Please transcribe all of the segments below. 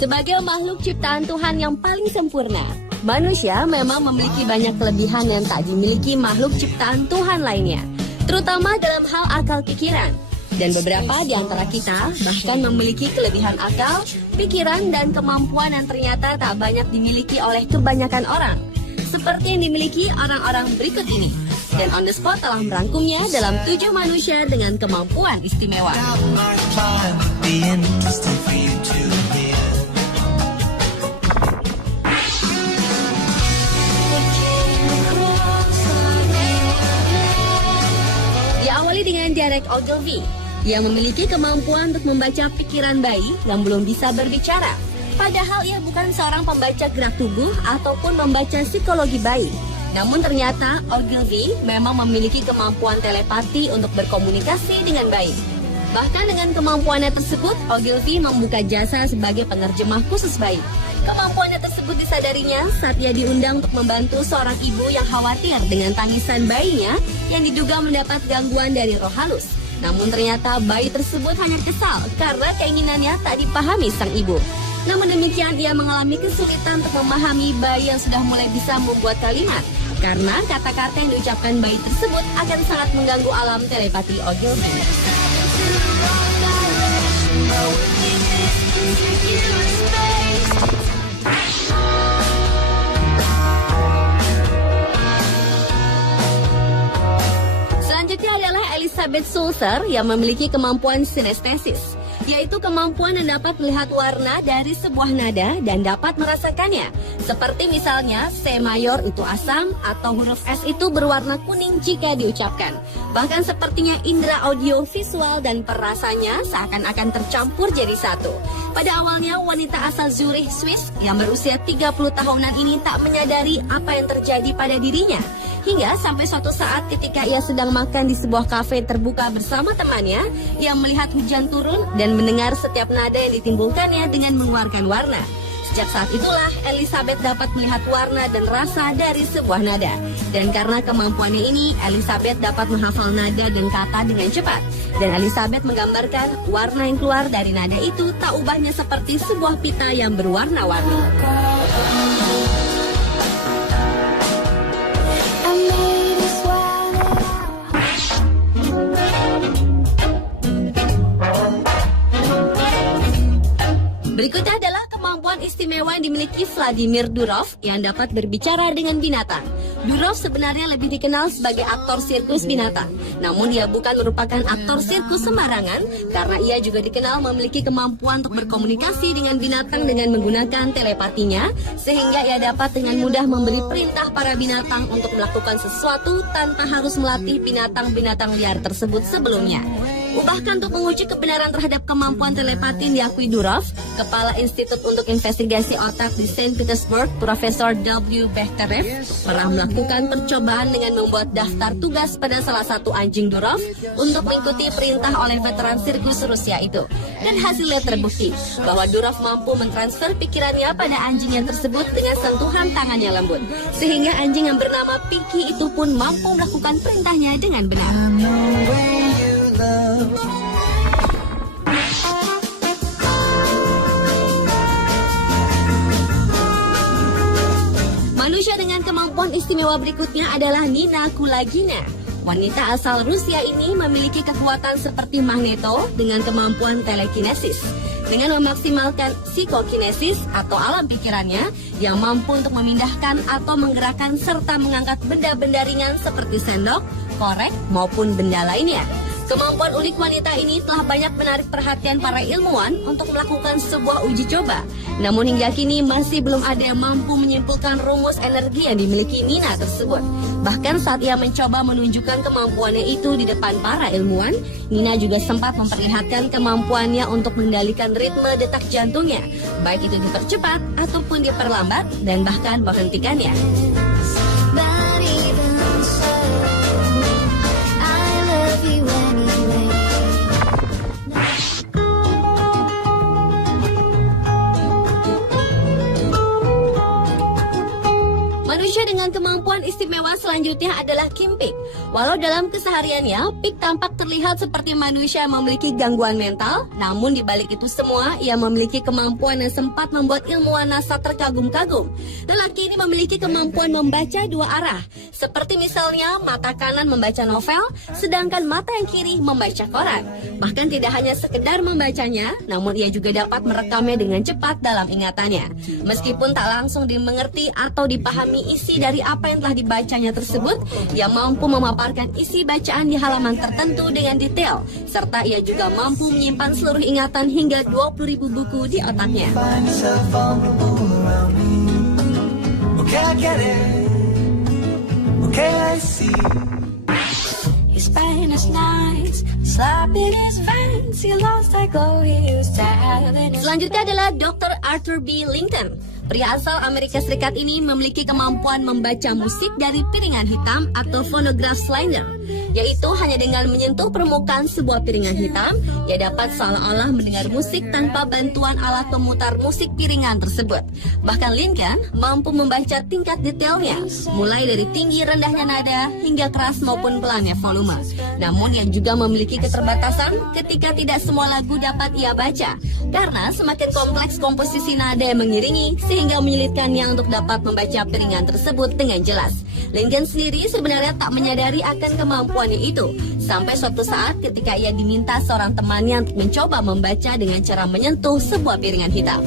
Sebagai makhluk ciptaan Tuhan yang paling sempurna, manusia memang memiliki banyak kelebihan yang tak dimiliki makhluk ciptaan Tuhan lainnya, terutama dalam hal akal pikiran. Dan beberapa di antara kita bahkan memiliki kelebihan akal, pikiran, dan kemampuan yang ternyata tak banyak dimiliki oleh kebanyakan orang, seperti yang dimiliki orang-orang berikut ini. Dan On The Spot telah merangkumnya dalam 7 manusia dengan kemampuan istimewa. Diawali dengan Derek Ogilvy, yang memiliki kemampuan untuk membaca pikiran bayi yang belum bisa berbicara. Padahal ia bukan seorang pembaca gerak tubuh ataupun membaca psikologi bayi. Namun ternyata Ogilvy memang memiliki kemampuan telepati untuk berkomunikasi dengan bayi. Bahkan dengan kemampuannya tersebut, Ogilvy membuka jasa sebagai penerjemah khusus bayi. Kemampuannya tersebut disadarinya saat ia diundang untuk membantu seorang ibu yang khawatir dengan tangisan bayinya yang diduga mendapat gangguan dari roh halus. Namun ternyata bayi tersebut hanya kesal karena keinginannya tak dipahami sang ibu. Namun demikian ia mengalami kesulitan untuk memahami bayi yang sudah mulai bisa membuat kalimat, karena kata-kata yang diucapkan bayi tersebut akan sangat mengganggu alam telepati Ogilvy. Selanjutnya adalah Elizabeth Sulzer yang memiliki kemampuan sinestesis, yaitu kemampuan yang dapat melihat warna dari sebuah nada dan dapat merasakannya. Seperti misalnya C mayor itu asam atau huruf S itu berwarna kuning jika diucapkan. Bahkan sepertinya indera audio, visual, dan perasanya seakan-akan tercampur jadi satu. Pada awalnya wanita asal Zurich, Swiss yang berusia 30 tahunan ini tak menyadari apa yang terjadi pada dirinya. Hingga sampai suatu saat ketika ia sedang makan di sebuah kafe terbuka bersama temannya, ia melihat hujan turun dan mendengar setiap nada yang ditimbulkannya dengan mengeluarkan warna. Sejak saat itulah Elizabeth dapat melihat warna dan rasa dari sebuah nada. Dan karena kemampuannya ini, Elizabeth dapat menghafal nada dan kata dengan cepat. Dan Elizabeth menggambarkan warna yang keluar dari nada itu tak ubahnya seperti sebuah pita yang berwarna-warni. Berikutnya adalah kemampuan istimewa yang dimiliki Vladimir Durov yang dapat berbicara dengan binatang. Durov sebenarnya lebih dikenal sebagai aktor sirkus binatang. Namun ia bukan merupakan aktor sirkus sembarangan karena ia juga dikenal memiliki kemampuan untuk berkomunikasi dengan binatang dengan menggunakan telepatinya, sehingga ia dapat dengan mudah memberi perintah para binatang untuk melakukan sesuatu tanpa harus melatih binatang-binatang liar tersebut sebelumnya. Bahkan untuk menguji kebenaran terhadap kemampuan telepati yang diakui Durov, Kepala Institut untuk Investigasi Otak di Saint Petersburg, Profesor W. Bechterev, pernah melakukan percobaan dengan membuat daftar tugas pada salah satu anjing Durov untuk mengikuti perintah oleh veteran sirkus Rusia itu. Dan hasilnya terbukti bahwa Durov mampu mentransfer pikirannya pada anjingnya tersebut dengan sentuhan tangannya lembut. Sehingga anjing yang bernama Pinky itu pun mampu melakukan perintahnya dengan benar. Manusia dengan kemampuan istimewa berikutnya adalah Nina Kulagina. Wanita asal Rusia ini memiliki kekuatan seperti magneto dengan kemampuan telekinesis. Dengan memaksimalkan psikokinesis atau alam pikirannya yang mampu untuk memindahkan atau menggerakkan serta mengangkat benda-benda ringan seperti sendok, korek, maupun benda lainnya. Kemampuan unik wanita ini telah banyak menarik perhatian para ilmuwan untuk melakukan sebuah uji coba. Namun hingga kini masih belum ada yang mampu menyimpulkan rumus energi yang dimiliki Nina tersebut. Bahkan saat ia mencoba menunjukkan kemampuannya itu di depan para ilmuwan, Nina juga sempat memperlihatkan kemampuannya untuk mengendalikan ritme detak jantungnya, baik itu dipercepat ataupun diperlambat dan bahkan menghentikannya. Manusia dengan kemampuan istimewa selanjutnya adalah Kim Peek. Walau dalam kesehariannya, Peek tampak terlihat seperti manusia yang memiliki gangguan mental, namun di balik itu semua, ia memiliki kemampuan yang sempat membuat ilmuwan NASA terkagum-kagum. Lelaki ini memiliki kemampuan membaca dua arah, seperti misalnya mata kanan membaca novel, sedangkan mata yang kiri membaca koran. Bahkan tidak hanya sekedar membacanya, namun ia juga dapat merekamnya dengan cepat dalam ingatannya. Meskipun tak langsung dimengerti atau dipahami isi dari apa yang telah dibacanya tersebut, ia mampu memaparkan isi bacaan di halaman tertentu dengan detail, serta ia juga mampu menyimpan seluruh ingatan hingga 20.000 buku di otaknya. Selanjutnya adalah Dr. Arthur B. Lincoln. Pria asal Amerika Serikat ini memiliki kemampuan membaca musik dari piringan hitam atau phonograph slider, yaitu hanya dengan menyentuh permukaan sebuah piringan hitam, ia dapat seolah-olah mendengar musik tanpa bantuan alat pemutar musik piringan tersebut. Bahkan Lincoln mampu membaca tingkat detailnya, mulai dari tinggi rendahnya nada hingga keras maupun pelannya volume. Namun ia juga memiliki keterbatasan ketika tidak semua lagu dapat ia baca, karena semakin kompleks komposisi nada yang mengiringi, sehingga menyulitkannya untuk dapat membaca piringan tersebut dengan jelas. Lincoln sendiri sebenarnya tak menyadari akan kemampuannya itu, sampai suatu saat ketika ia diminta seorang temannya untuk mencoba membaca dengan cara menyentuh sebuah piringan hitam.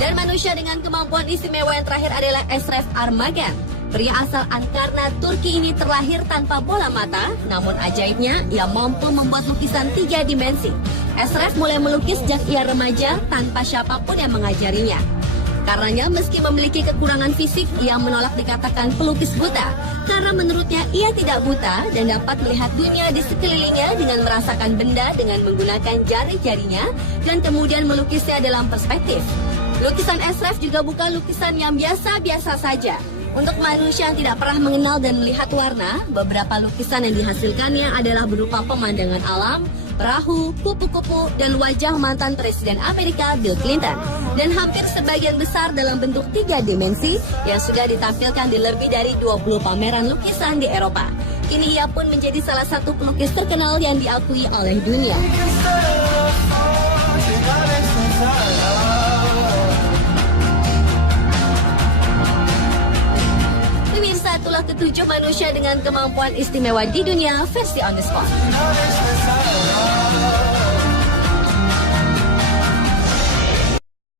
Dan manusia dengan kemampuan istimewa yang terakhir adalah Eşref Armagan. Pria asal Ankara, Turki ini terlahir tanpa bola mata, namun ajaibnya ia mampu membuat lukisan 3 dimensi. Eşref mulai melukis sejak ia remaja tanpa siapapun yang mengajarinya. Karenanya meski memiliki kekurangan fisik, ia menolak dikatakan pelukis buta, karena menurutnya ia tidak buta dan dapat melihat dunia di sekelilingnya dengan merasakan benda dengan menggunakan jari-jarinya dan kemudian melukisnya dalam perspektif. Lukisan Eşref juga bukan lukisan yang biasa-biasa saja. Untuk manusia yang tidak pernah mengenal dan melihat warna, beberapa lukisan yang dihasilkannya adalah berupa pemandangan alam, perahu, kupu-kupu, dan wajah mantan Presiden Amerika Bill Clinton. Dan hampir sebagian besar dalam bentuk 3 dimensi yang sudah ditampilkan di lebih dari 20 pameran lukisan di Eropa. Kini ia pun menjadi salah satu pelukis terkenal yang diakui oleh dunia. Pemirsa, itulah ketujuh manusia dengan kemampuan istimewa di dunia versi On The Spot.